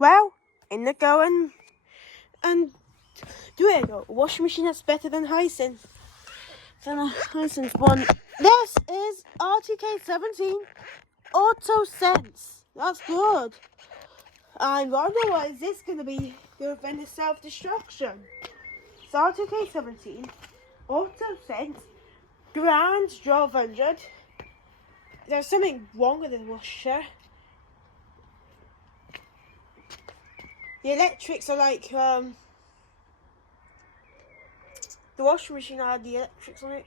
Well, in the go and do it. A washing machine that's better than Hisense. Than a Hisense one. This is R2K17 Auto-sense. That's good. I wonder what is this going to be to prevent self-destruction. It's R2K17 Auto-sense Graphite 1200. There's something wrong with the washer. The electrics are like the washing machine had the electrics on it.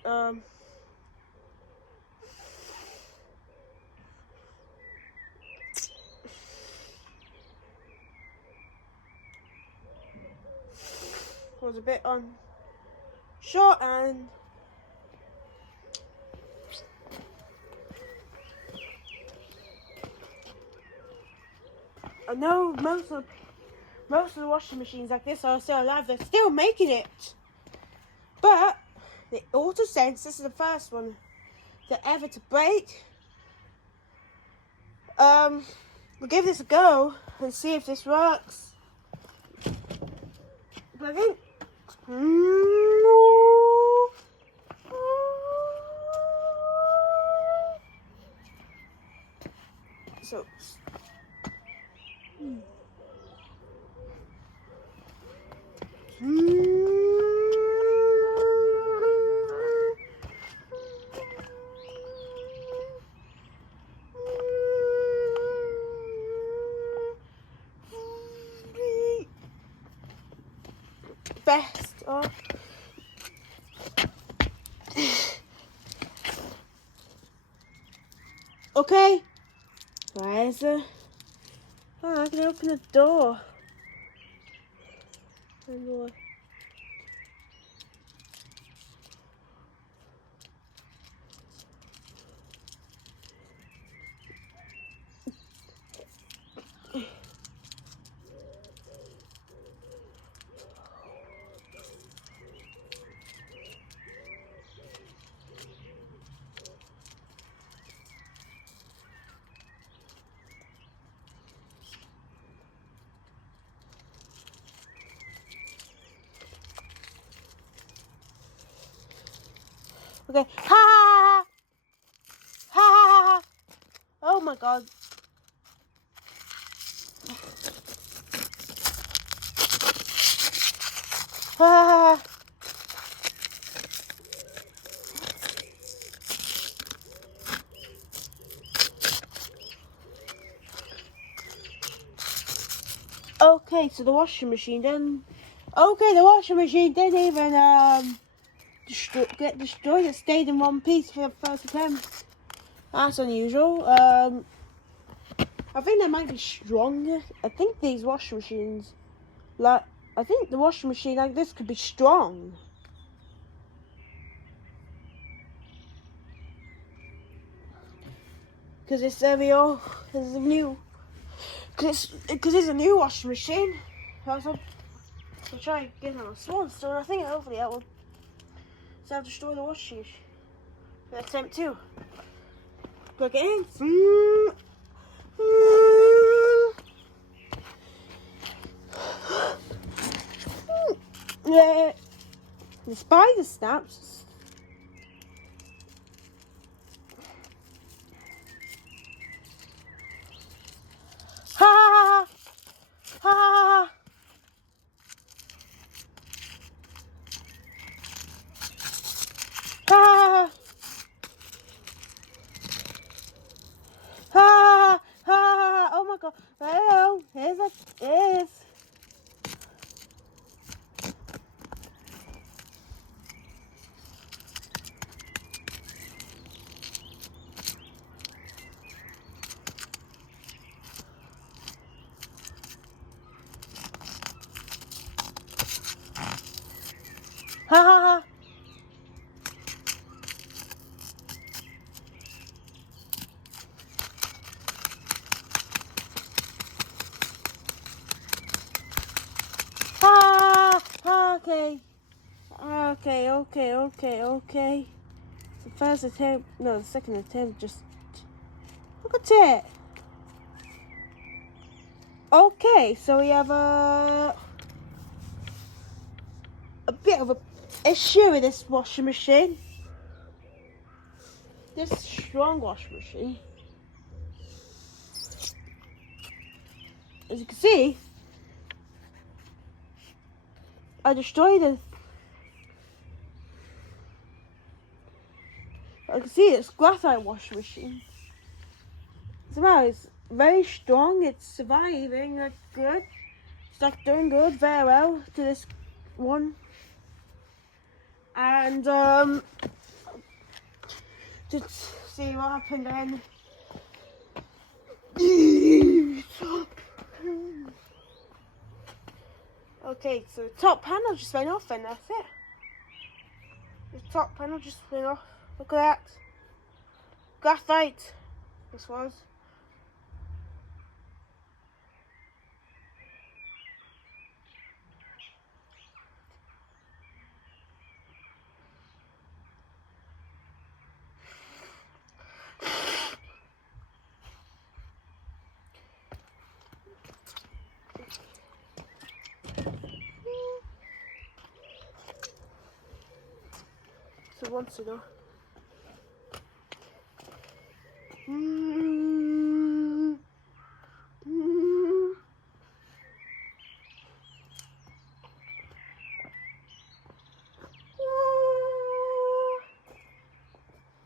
Was a bit on short and I know most of the washing machines like this are still alive. They're still making it, but the Auto-sense, this is the first one to ever to break. We'll give this a go and see if this works. But I think so. Best of okay. Where's the I can open the door. Okay. Ha ha ha ha ha ha. Oh my god. Ha ha ha. Okay, so the washing machine didn't. Okay, the washing machine didn't even get destroyed. It stayed in one piece for the first attempt. That's unusual. I think they might be stronger. I think these washing machines, I think the washing machine like this could be strong. Because it's new. Because it's a new washing machine. So I'll try getting on a small store. I think hopefully that will self-destroy the washing machine. Attempt 2. Plug it in. The spider snaps. Ha ha ha. Ha ha ha. Oh my god. Hello. Here's a ha ha ha. Okay. The first attempt, no, the second attempt, just look at it. Okay, so we have a bit of a issue with this washing machine. This strong washing machine. As you can see, I destroyed it. I can see it's graphite washing machine. Somehow it's very strong. It's surviving like good. It's not doing good, very well to this one. And just see what happened then. Okay, so the top panel just went off and that's it. The top panel just went off. Look at that. Graphite. This was. So once ago.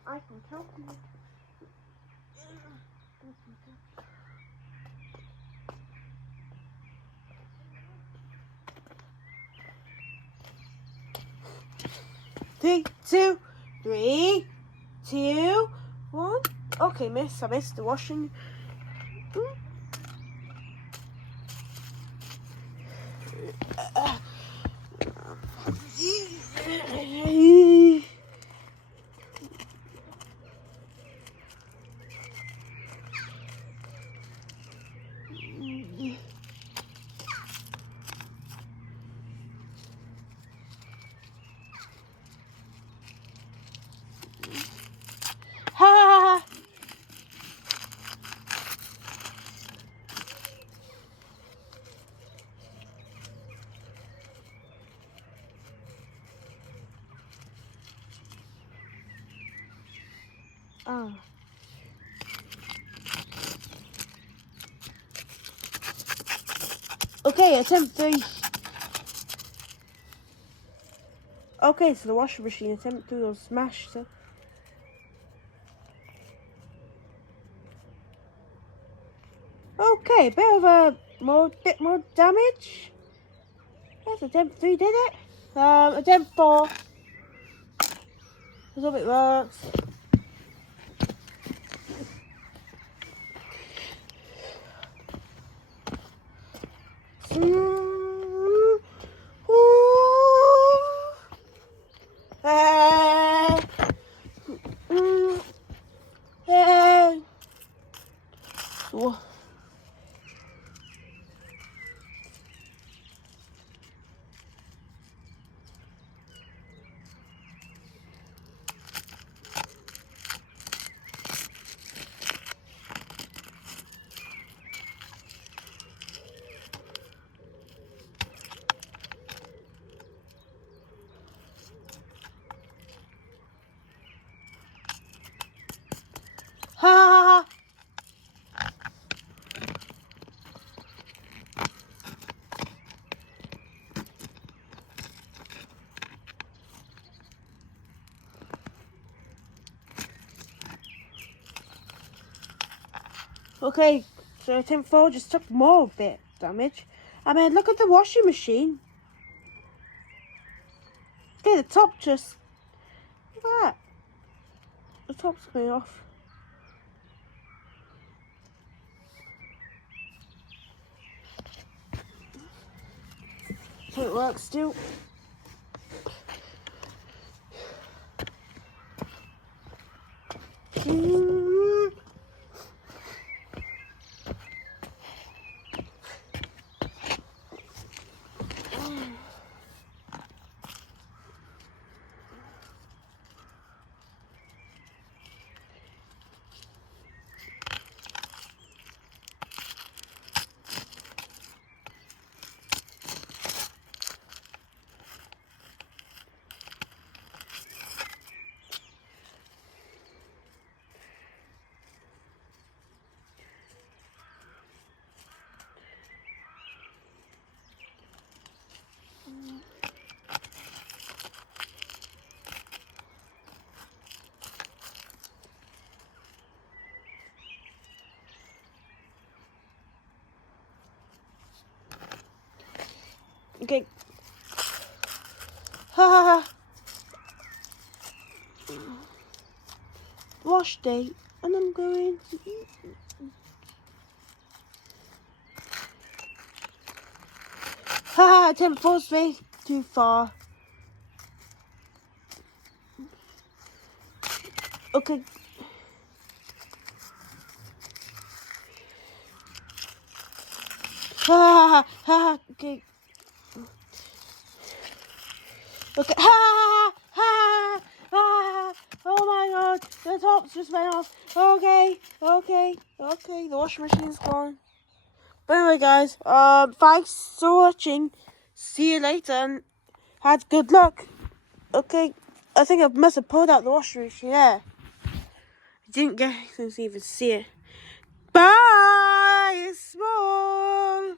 I can help you. Three, two, 3, 2, 1. Okay, miss. I missed the washing. Ha! Oh. Okay, attempt 3. Okay, so the washing machine attempt 3 was smashed. So. Okay, bit more damage. Yes, attempt 3 did it. Attempt 4. A little bit worse. Ha! Okay, so attempt 4 just took more bit damage. I mean, look at the washing machine. Okay, the top just... Look at that. The top's coming off. So it works still. Okay. Ha ha ha. Wash day, and I'm going to eat. Ha ha, 10 space too far. Okay. Ha ha ha, okay. Okay, ha ha ha ha. Oh my god, the tops just went off. Okay, the washing machine's gone. But anyway, guys, thanks for watching. See you later, and had good luck. Okay, I think I must have pulled out the washing machine there. I didn't get to even see it. Bye, small.